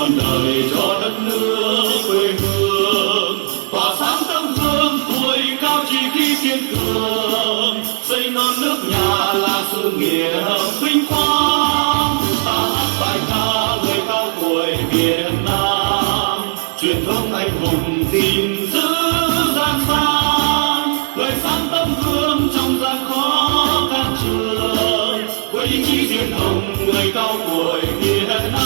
trọn đời cho đất nước quê hương, tỏa sáng tấm gương tuổi cao chỉ khi kiên cường, xây non nước nhà là sự nghiệp vinh quang. Ta hát bài ca người cao tuổi Việt Nam, truyền thống anh hùng gìn giữ gian sang, lời sáng tấm gương trong gian khó can trường, với ý chí diên hồng người cao tuổi Việt Nam.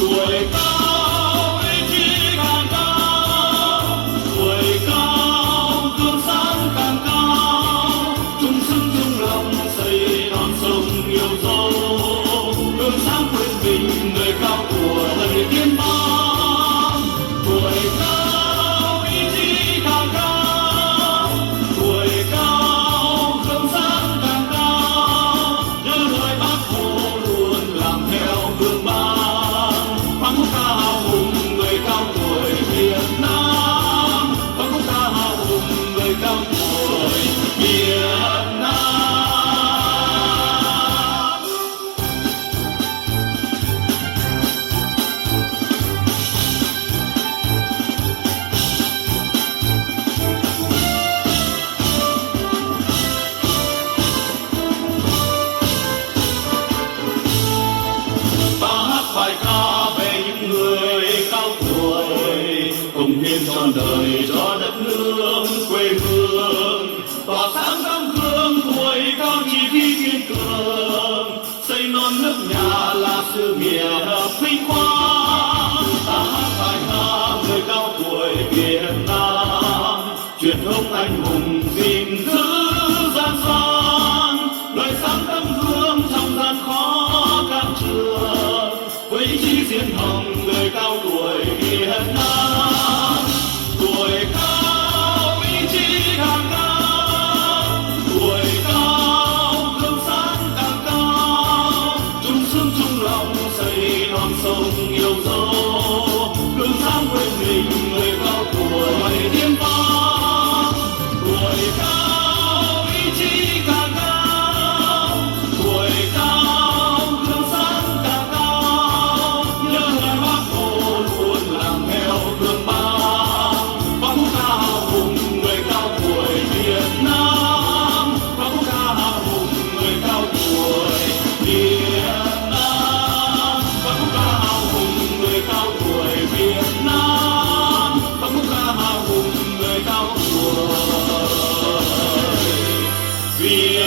Tuổi cao ý chí càng cao, tuổi cao gương sáng càng cao, chung sức chung lòng xây non sông yêu dấu, gương sáng quên mình người cao tuổi tiên phong. Tuổi cao ý chí càng cao, tuổi cao gương sáng càng cao, nhớ lời Bác Hồ luôn làm theo gương bác. Vang khúc ca hào hùng người cao tuổi Việt Nam, vang khúc ca hào hùng người cao tuổi Việt Nam. Ta hát bài ca về những người cao tuổi, cùng hiến trọn đời cho đất nước quê hương, tỏa sáng tấm gương tuổi cao chỉ khi kiên cường, xây non nước nhà là sự nghiệp vinh quang. Ta hát bài ca người cao tuổi Việt Nam, truyền thống anh hùng gìn giữ gian sang, lời sáng tấm gương trong gian khó can trường, với ý chí diên hồng người cao tuổi Việt Nam. Tuổi cao ý chí càng cao, tuổi cao gương sáng càng cao, chung sức chung lòng xây non sông yêu dấu, gương sáng quên mình người cao tuổi tiên phong. Tuổi cao ý chí càng cao, tuổi cao gương sáng càng cao, nhớ lời Bác Hồ luôn làm theo gương bác. Vang khúc ca hào hùng người cao tuổi Việt Nam, vang khúc ca hào hùng người cao tuổi Việt Nam, vang khúc ca hào hùng người cao tuổi Việt Nam, vang khúc ca hào hùng người cao tuổi Việt